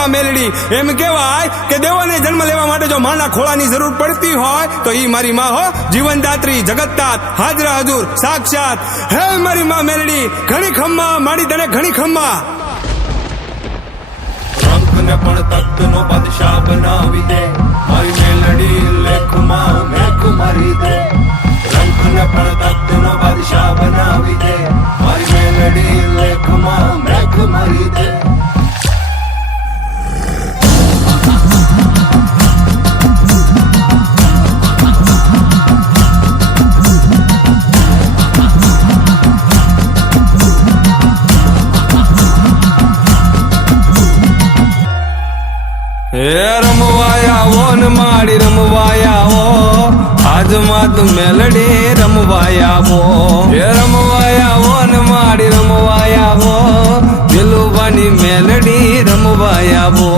માં મેલડી. એમ કહેવાય કે દેવોને જન્મ લેવા માટે જો માના ખોળાની જરૂર પડતી હોય તો ઈ મારી માં હો, જીવનદાત્રી, જગતનાથ, હાજરા હજુર, સાક્ષાત. હે મારી માં મેલડી, ઘણી ખમ્મા માડી તને ઘણી ખમ્મા. રંગને પણ તખ્તનો બાદશાહ બનાવી દે, મારી મેલડી લેખમાં મેખ મારી દે. રંગને પણ તખ્તનો બાદશાહ બનાવી દે, મારી મેલડી લેખમાં મેખ મારી દે. હે રમવાયા ઓ ને માડી રમવાયા ઓ, આજમાં તું મેલડી રમવાયા ઓ. હે રમવાયા ઓ ને માડી રમવાયા ઓ, દિલુબાની મેલડી રમવાયા ઓ.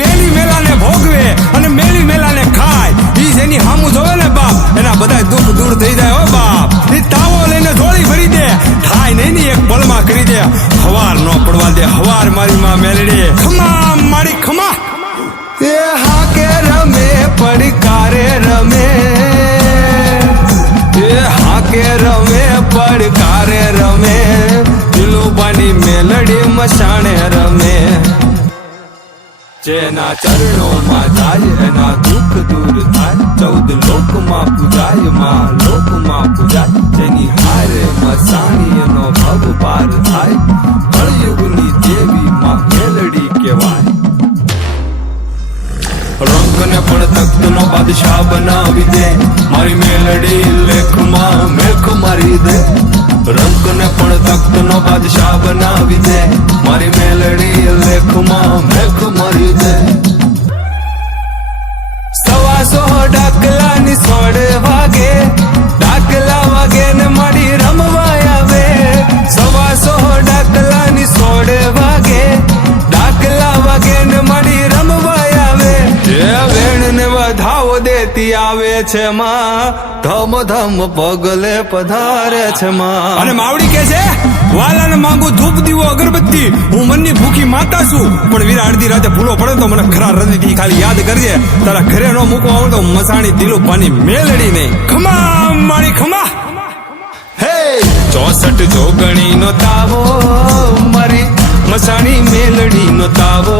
મેલી મેલાને ભોગવે અને મેલી મેલાને ખાય, ઈ જેની હામું જોવે ને બાપ, એના બધા દુઃખ દૂર થઈ જાય હો બાપ. ઈ તાવો લઈને થોડી ભરી દે, થાય નહીં ની એક પળમાં કરી દે. હવાર નો પડવા દે, હવાર મારી માં મેલડી. ખમા મારી ખમા. એ હાકે રમે પડકારે રમે, એ હાકે રમે પડકારે રમે, દિલુબાની મેલડી મસાણે રમે. જેના ચરણોમાં જાય એના દુઃખ દૂર થાય, 14 લોકમાં પૂજાય માં લોકમાં પૂજાય. જેની હારે મસાણી એનો ભવ પાર થાય, કળયુગની દેવી માં મેલડી કહેવાય. રંગને પણ તખ્તનો બાદશાહ બનાવી દે, મારી મેલડી લેખમાં મેખ મારી દે. રંગને પણ તખ્તનો બાદશાહ બનાવી દે, મારી મેલડી લેખમાં મેખ મારી દે. 125 ડાકલાની 16 વાગે, ડાકલા વાગે ને મળી રમવા આવે. 125 ડાકલાની 16 વાગે, ડાકલા વાગે ને મળી રમવા આવે. એ વેણ ને વધાવો દેતી આવે છે માં, ધમ ધમ પગલે પધારે છે માં. અને માવડી કે છે, વાલાને માંગુ ધૂપ દીવો અગરબત્તી, હું મનની ભૂખી માતા છું. પણ વીરા અડધી રાતે ભૂલો પડે તો મને ખરા હૃદયથી ખાલી યાદ કરજે. તારા ઘરે નો મૂકવા આવે તો મસાણી દિલુબાની મેલડી નહીં. ખમા મારી ખમા. હે 64 જોગણી નો તાવો, મારી મસાણી મેલડી નો તાવો,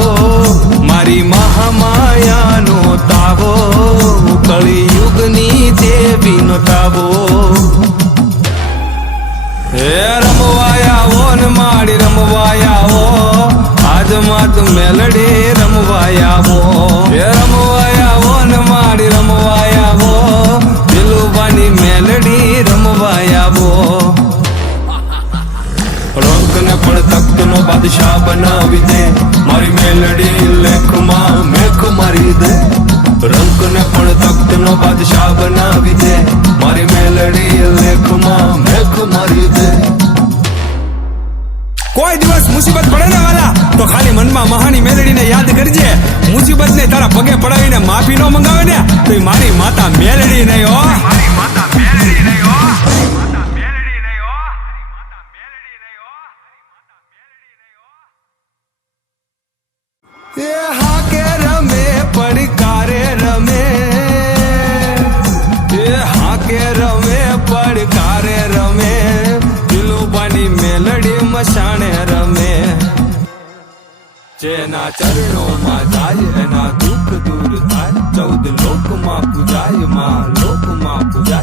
મારી મહામાયા નો તાવો, કળિયુગની દેવી નો તાવો. હે રમવાયા ઓ ને માડી રમવાયા ઓ, આજમાં તું મેલડી રમવાયા ઓ. હે રમવાયા ઓ ને માડી રમવાયા ઓ, દિલુબાની મેલડી રમવાયા ઓ. રંગને પણ તખ્તનો બાદશાહ બનાવી દે, મારી મેલડી લેખમાં મેખ મારી દે. રંગને પણ તખ્તનો બાદશાહ બનાવી દે, મારી મેલડી લેખમાં મેખ મારી દે. કોઈ દિવસ મુસીબત પડે ને વાલા તો ખાલી મનમાં મહાની મેલડીને યાદ કરજે. મુસીબત ને તારા પગે પડાવીને માફી નો મંગાવે ને તો મારી માતા મેલડી નહીં હો. મારી માતા મેલડી નહીં હો. એ હાકે રમે પડકારે રમે, એ હાકે રમે પડકારે રમે, દિલુબાની મેલડી મસાણે રમે. જેના ચરણોમાં જાય એના દુઃખ દૂર થાય, 14 લોકમાં પૂજાય માં લોકમાં પૂજાય.